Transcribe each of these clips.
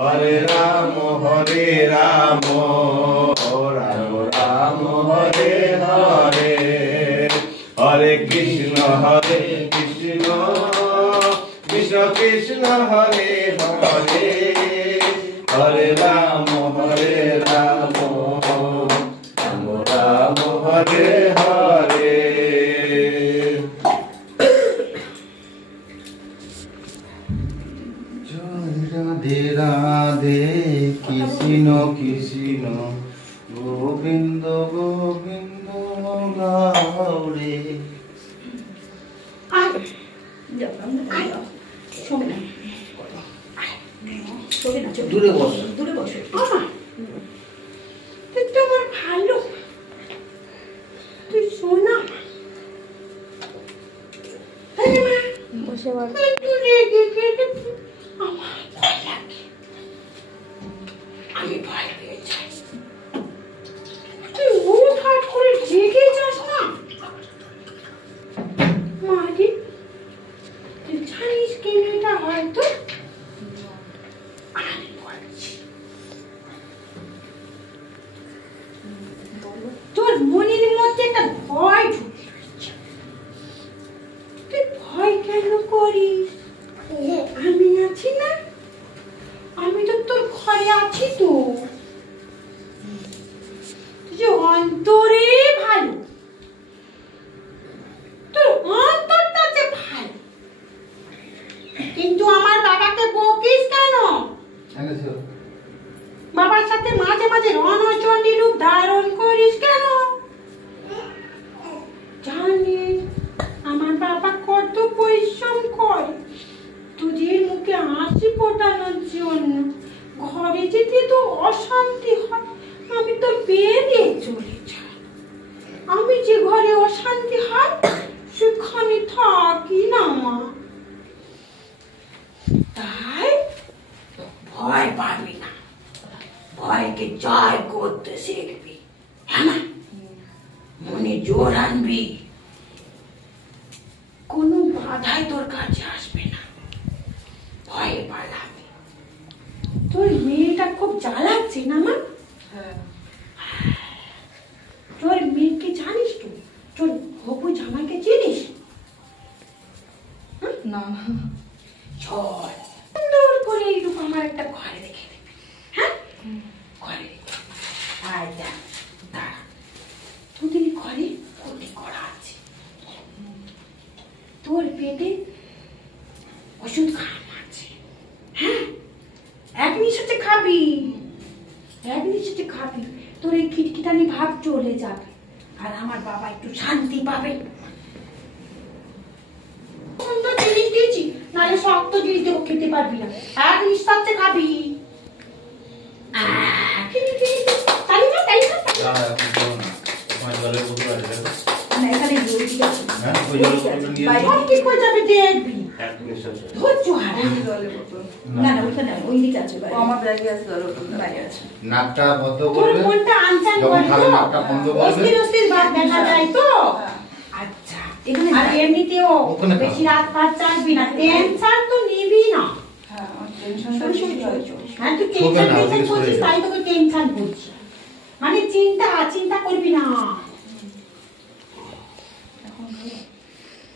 হরে রাম রাম রাম হরে হরে, হরে কৃষ্ণ কৃষ্ণ কৃষ্ণ হরে হরে, হরে রাম রাম রাম হরে হরে। রাধে রাধে কৃষ্ণ কৃষ্ণ গোবিন্দ গোবিন্দ গৌরে। দূরে বসো, দূরে বসো। আমার ভালো, তুই শোনা বসে আমি ভয় পেয়ে যাই। তুই হুটহাট করে জেগে যাস না মারি, তুই জানিস কি এটা হয়তো আমি বলছি তোর মনের মধ্যে একটা ভয় ঢুকে গেছে। তুই ভয় কেন করিস? আমি আছি না, আমি তো তোর ঘরে আছি। তো যে অন্তরে ভালো, তোর অন্তরটা যে ভালো, কিন্তু আমার বাবাকে বকিস কেন? বাবার সাথে মাঝে মাঝে রণচণ্ডী রূপ ধারণ করিস কেন? জানিস আমার বাবা কত পরিশ্রম করে তোদের মুখে হাসি ফোটানোর জন্য। ঘরে যেতে তো অশান্তি হয়, আমি তো বেরিয়ে চলে যাই। আমি যে ঘরে অশান্তি হয় সেখানে থাকি না মা। তাই ভয় পাবি না, ভয়কে জয় করতে শিখবি। হ্যাঁ, মনে জোর আনবি, কোনো বাধাই তোর কাছে আসবে না, ভয়ে পালাবি। তোর মেয়েটা খুব জ্বালাচ্ছে না মা? তোর মেয়েকে জানিস? তো তোর হবু জামাইকে চিনিস না? চল সুন্দর করে এইরূপ আমার একটা ঘরে রেখে দেবে। হ্যাঁ, ঘরে আয় দেখ, দাঁড়া, তোদের ঘরে কোটি করা আছে। তোর পেটে ওষুধ খাওয়ানো আছে। হ্যাঁ, এক নিঃশ্বাসে খাবি, এক নিঃশ্বাসে খাবি, তোর এই খিটখিটানি ভাব চলে যাবে, আর আমার বাবা একটু শান্তি পাবে। জিনিস দিয়েছি, নাহলে শক্ত জিনিস দেবো, খেতে পারবি না। এক নিঃশ্বাসে খাবি। নাকটা বন্ধ করবে, যখন খাবে নাকটা বন্ধ করবে। দেখা যায় তো। আচ্ছা, আর এমনিতেও বেশি রাত পাত চাইবি না, টেনশন তো নিবি না। হ্যাঁ, তুই টেনশন করছিস, তাই তোকে টেনশন করছি। মানে চিন্তা করবি না।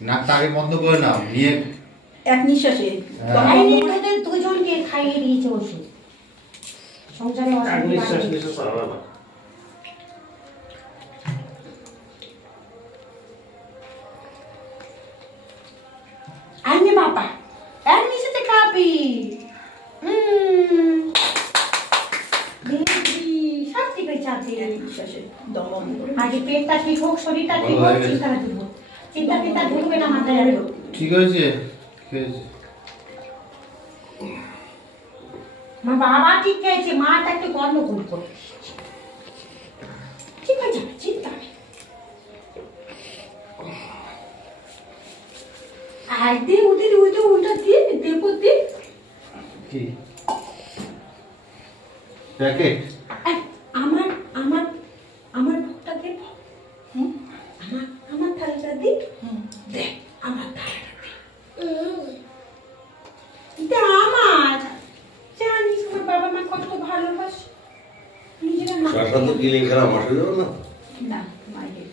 নাকটা আগে বন্ধ করে নাও, নিয়ে এক নিঃশ্বাসে তোদের দুজনকে খাইয়ে দিয়েছে ওষুধ। সংসারে আইনে বাবা এক নিঃশ্বাসে খাবি। সব ঠিক হয়েছে, আগে পেটটা ঠিক হোক, শরীরটা ঠিক হোক, চিন্তাটা ঠিক হোক। চিন্তা ঢুকবে না মাথায়। ঠিক হয়েছে। মা বাবা ঠিক হয়েছে, মাটা একটু গন্ডগোল করে। ঠিক হয়ে যাবে, চিন্তা নেই। আর দে ওদের ওইটা দিয়ে দেবো, দে কি প্যাকেট? আমার ভোগটা দেব। আমার থালাটা দি, দে আমার থালাটা দে। আমার জানিস আমার শাসন তো গিলে খেলা মাসে যাবে না না মাইকে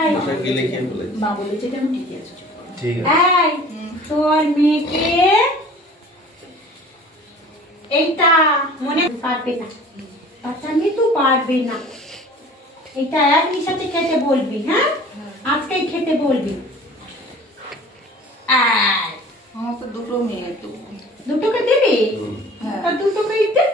এই মাসে গিলে খেয়ে বলে মা বলেছে যে আমি ঠিকই আছি ঠিক আছে এই তোর মেয়েকে এইটা মনে পারবে না বাচ্চা মেয়ে তো পারবে না এটা একই সাথে খেতে বলবি হ্যাঁ আজকেই খেতে বলবি আমার তো দুটো মেয়ে তো দুটোকে দিবি হ্যাঁ। আর দুটোকে দে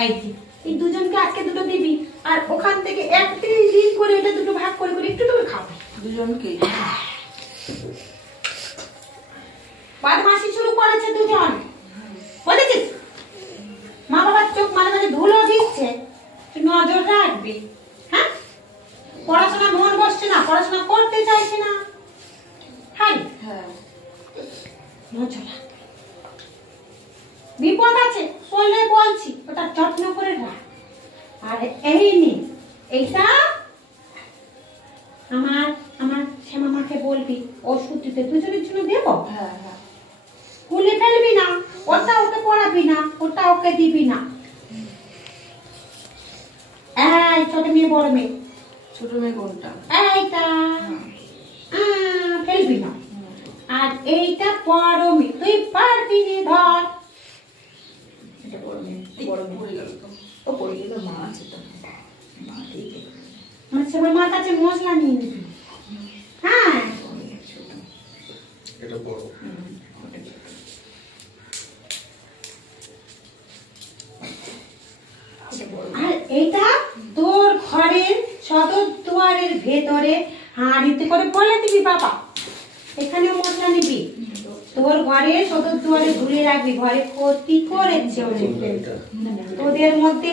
এই যে এই দুজনকে আজকে দুটো দিবি আর ওখান থেকে এক দিন করে এটা দুটো ভাগ করে করে একটু তুমি খাবে দুজনকে বদমাশি শুরু করেছে দুজন বলেছিস মা বাবার চোখ মাঝে মাঝে ধুলো দিচ্ছে তুই নজর রাখবি হ্যাঁ পড়াশোনা মন বসছে না পড়াশোনা করতে চাইছে না হাই হ্যাঁ নজর রাখ বিপদ আছে বললে বলছি ওটা যত্ন করে রাখ আর এই নে এইটা আমার আমার শ্যামামাকে বলবি ওষুধ দিতে দুজনের জন্য দেবো হ্যাঁ হ্যাঁ স্কুলে ফেলবি না ওটা ওকে পড়াবি না ওটা ওকে দিবি না এই ছোট মেয়ে বড় মেয়ে ছোট মেয়ে কোনটা এইটা ফেলবি না আর এইটা বড় মেয়ে তুই পারবি না ধর এটা বড় মেয়ে পড়ে গেল তো ও পড়ে গেল মা আছে তো মা ঠিক আছে আমার ছেলে মার কাছে মশলা নিয়ে নিবি হ্যাঁ এটা বড় আর এইটা তোর ঘরের সদর দুয়ারের ভেতরে হাঁড়িতে করে বলে দিবি বাবা এখানে মশলা নিবি তোর ঘরে সদর দুয়ারে ঝুলিয়ে রাখবি ঘরে ক্ষতি করেছে অনেক এটা তোদের মধ্যে